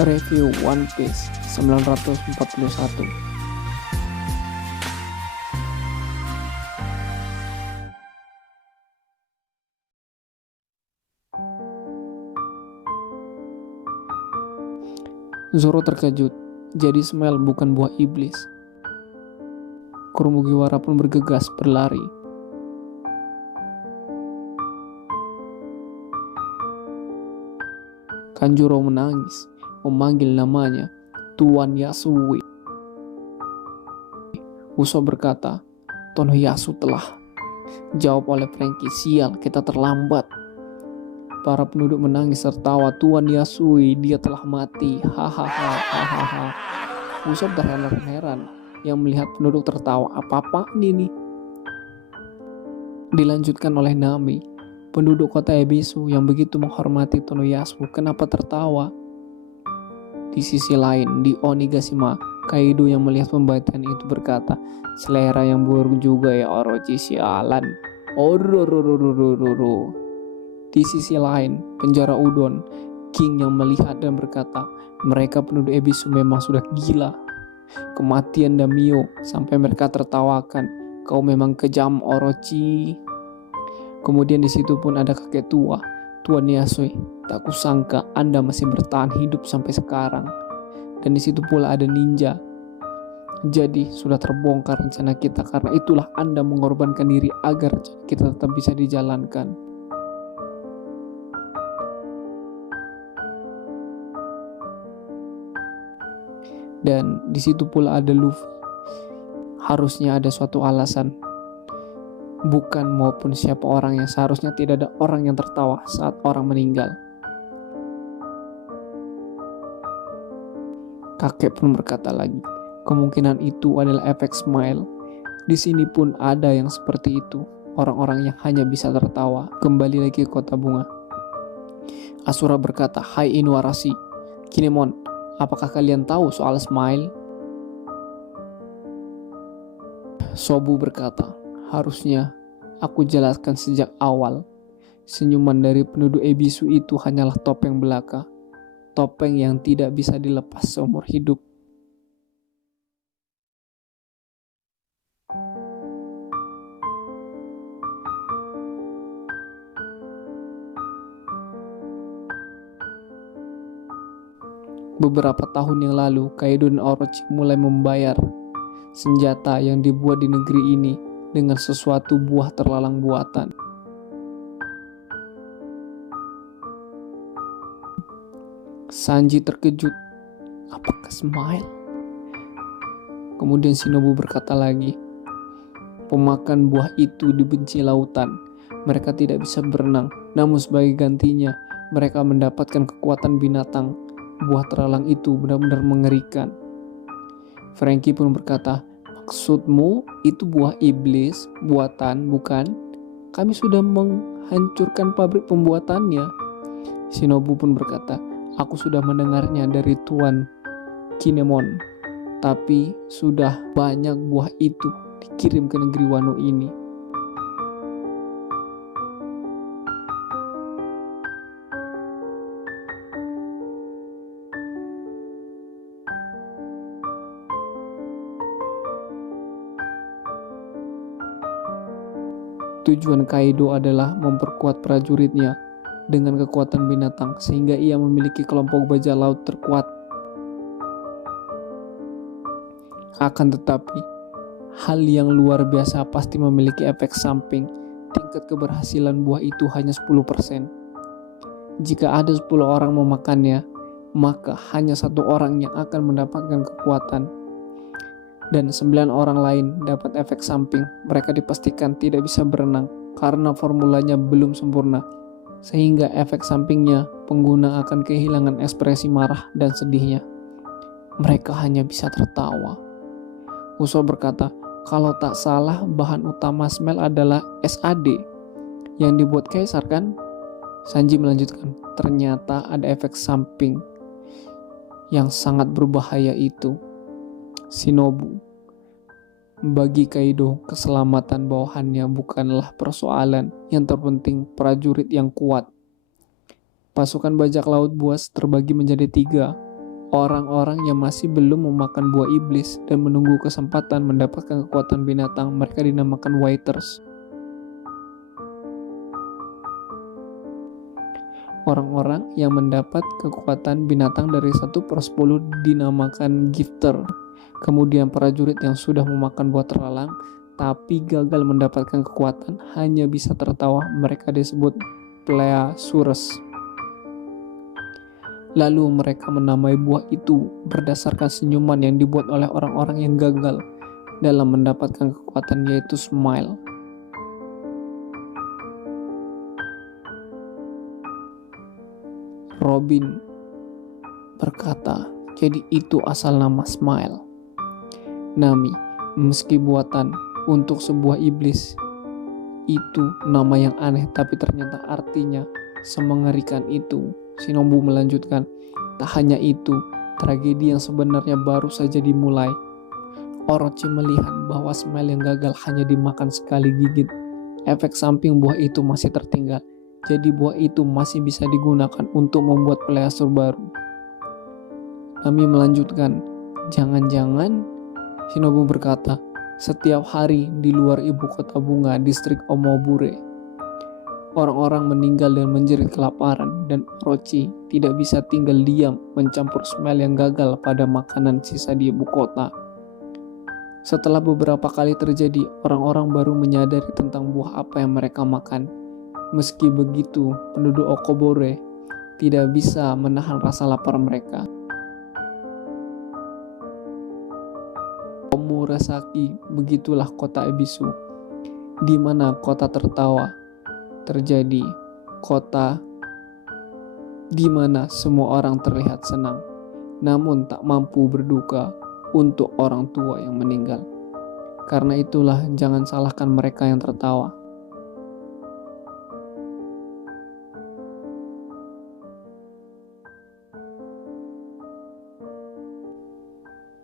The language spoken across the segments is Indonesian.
Review One Piece 941. Zoro terkejut, jadi Smile bukan buah iblis. Kurumugiwara pun bergegas berlari. Kanjuro menangis, memanggil namanya, Tuan Yasui. Usopp berkata, Tonoyasu telah. Jawab oleh Franky, sial, kita terlambat. Para penduduk menangis tertawa, Tuan Yasui, dia telah mati. Hahaha. Usopp terheran-heran yang melihat penduduk tertawa. Apa-apa ini? Dilanjutkan oleh Nami, penduduk kota Ebisu yang begitu menghormati Tonoyasu. Kenapa tertawa? Di sisi lain, di Onigashima, Kaido yang melihat pembantaian itu berkata, selera yang buruk juga ya Orochi, sialan. Di sisi lain, penjara Udon, King yang melihat dan berkata, mereka penduduk Ebisu memang sudah gila. Kematian Damio sampai mereka tertawakan, kau memang kejam Orochi. Kemudian di situ pun ada kakek tua, Tuan Yasui. Tak kusangka Anda masih bertahan hidup sampai sekarang. Dan di situ pula ada ninja. Jadi sudah terbongkar rencana kita, karena itulah Anda mengorbankan diri agar kita tetap bisa dijalankan. Dan di situ pula ada Luffy. Harusnya ada suatu alasan. Bukan maupun siapa orang yang seharusnya tidak ada orang yang tertawa saat orang meninggal. Kakek pun berkata lagi, kemungkinan itu adalah efek Smile. Di sini pun ada yang seperti itu, orang-orang yang hanya bisa tertawa. Kembali lagi ke kota bunga. Asura berkata, hai Inuarashi, Kinemon, apakah kalian tahu soal Smile? Sobu berkata, harusnya aku jelaskan sejak awal. Senyuman dari penduduk Ebisu itu hanyalah topeng belaka. Topeng yang tidak bisa dilepas seumur hidup. Beberapa tahun yang lalu, Kaido dan Orochi mulai membayar senjata yang dibuat di negeri ini dengan sesuatu buah terlalang buatan. Sanji terkejut. Apakah Smile? Kemudian Shinobu berkata lagi, pemakan buah itu dibenci lautan. Mereka tidak bisa berenang, namun sebagai gantinya mereka mendapatkan kekuatan binatang. Buah terlalang itu benar-benar mengerikan. Franky pun berkata, maksudmu itu buah iblis buatan, bukan? Kami sudah menghancurkan pabrik pembuatannya. Shinobu pun berkata, aku sudah mendengarnya dari Tuan Kinemon, tapi sudah banyak buah itu dikirim ke negeri Wano ini. Tujuan Kaido adalah memperkuat prajuritnya dengan kekuatan binatang, sehingga ia memiliki kelompok bajak laut terkuat. Akan tetapi, hal yang luar biasa pasti memiliki efek samping. Tingkat keberhasilan buah itu hanya 10%. Jika ada 10 orang memakannya, maka hanya 1 orang yang akan mendapatkan kekuatan. Dan 9 orang lain dapat efek samping. Mereka dipastikan tidak bisa berenang karena formulanya belum sempurna. Sehingga efek sampingnya, pengguna akan kehilangan ekspresi marah dan sedihnya. Mereka hanya bisa tertawa. Usopp berkata, kalau tak salah bahan utama Smile adalah SAD yang dibuat Kaisar kan? Sanji melanjutkan, ternyata ada efek samping yang sangat berbahaya itu. Shinobu, bagi Kaido, keselamatan bawahannya bukanlah persoalan. Yang terpenting prajurit yang kuat. Pasukan bajak laut buas terbagi menjadi 3. Orang-orang yang masih belum memakan buah iblis dan menunggu kesempatan mendapatkan kekuatan binatang, mereka dinamakan waiters. Orang-orang yang mendapat kekuatan binatang dari 1/10 dinamakan gifter. Kemudian prajurit yang sudah memakan buah terlalang tapi gagal mendapatkan kekuatan hanya bisa tertawa, mereka disebut pleasureus. Lalu mereka menamai buah itu berdasarkan senyuman yang dibuat oleh orang-orang yang gagal dalam mendapatkan kekuatan, yaitu smile. Robin berkata, jadi itu asal nama smile. Nami, meski buatan untuk sebuah iblis, itu nama yang aneh tapi ternyata artinya semengerikan itu. Shinobu melanjutkan, tak hanya itu, tragedi yang sebenarnya baru saja dimulai. Orochi melihat bahwa smile yang gagal hanya dimakan sekali gigit. Efek samping buah itu masih tertinggal, jadi buah itu masih bisa digunakan untuk membuat pleasure baru. Nami melanjutkan, jangan-jangan, Shinobu berkata, setiap hari di luar ibu kota bunga distrik Omobure, orang-orang meninggal dan menjerit kelaparan, dan Orochi tidak bisa tinggal diam mencampur smile yang gagal pada makanan sisa di ibu kota. Setelah beberapa kali terjadi, orang-orang baru menyadari tentang buah apa yang mereka makan. Meski begitu, penduduk Okobore tidak bisa menahan rasa lapar mereka. Komurasaki, begitulah kota Ebisu, di mana kota tertawa terjadi, kota di mana semua orang terlihat senang, namun tak mampu berduka untuk orang tua yang meninggal. Karena itulah jangan salahkan mereka yang tertawa.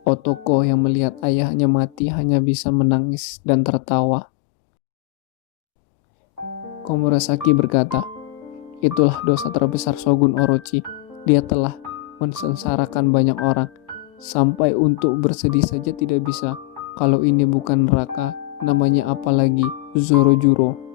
Otoko yang melihat ayahnya mati hanya bisa menangis dan tertawa. Komurasaki berkata, itulah dosa terbesar Shogun Orochi. Dia telah mensengsarakan banyak orang, sampai untuk bersedih saja tidak bisa. Kalau ini bukan neraka, namanya apa lagi? Zorojuro.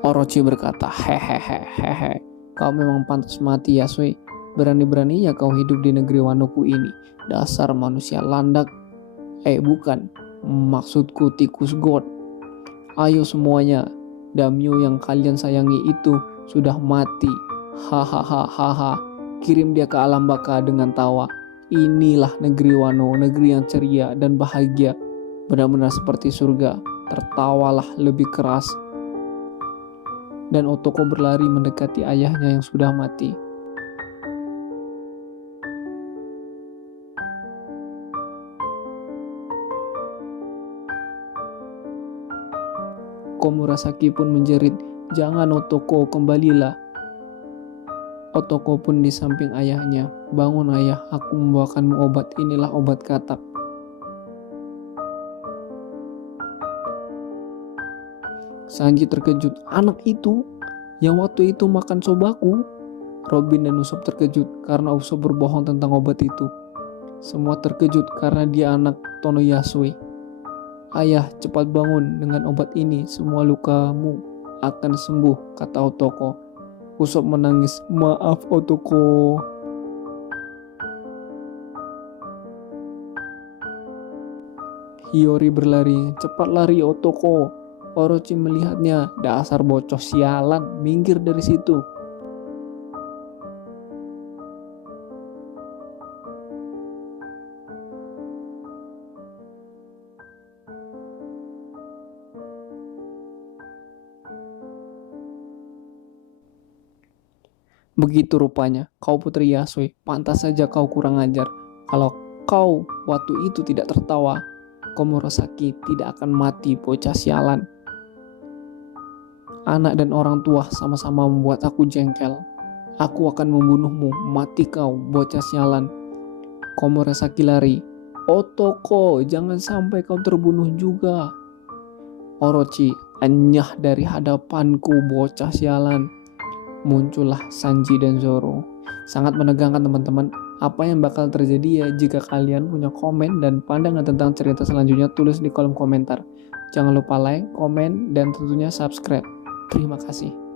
Orochi berkata, hehehe, kau memang pantas mati Yasui. Berani-beraninya kau hidup di negeri Wanoku ini. Dasar manusia landak. Bukan, maksudku tikus god. Ayo semuanya, Daimyo yang kalian sayangi itu sudah mati. Hahaha, kirim dia ke alam baka dengan tawa. Inilah negeri Wano, negeri yang ceria dan bahagia. Benar-benar seperti surga. Tertawalah lebih keras. Dan Otoko berlari mendekati ayahnya yang sudah mati. Komurasaki pun menjerit, jangan Otoko, kembalilah. Otoko pun di samping ayahnya. Bangun ayah, aku membawakanmu obat, inilah obat katak. Sanji terkejut, anak itu yang waktu itu makan sobaku. Robin dan Usopp terkejut karena Usopp berbohong tentang obat itu. Semua terkejut karena dia anak Tono Yasui. Ayah, cepat bangun, dengan obat ini semua lukamu akan sembuh, kata Otoko. Usopp menangis, maaf Otoko. Hiyori berlari, cepat lari Otoko. Orochi melihatnya, dasar bocah sialan, minggir dari situ. Begitu rupanya, kau putri Yasui, pantas saja kau kurang ajar. Kalau kau waktu itu tidak tertawa, Komurasaki tidak akan mati, bocah sialan. Anak dan orang tua sama-sama membuat aku jengkel. Aku akan membunuhmu, mati kau, bocah sialan. Komore Sakilari, Otoko, jangan sampai kau terbunuh juga. Orochi, enyah dari hadapanku, bocah sialan. Muncullah Sanji dan Zoro. Sangat menegangkan teman-teman. Apa yang bakal terjadi ya jika kalian punya komen dan pandangan tentang cerita selanjutnya, tulis di kolom komentar. Jangan lupa like, komen, dan tentunya subscribe. Terima kasih.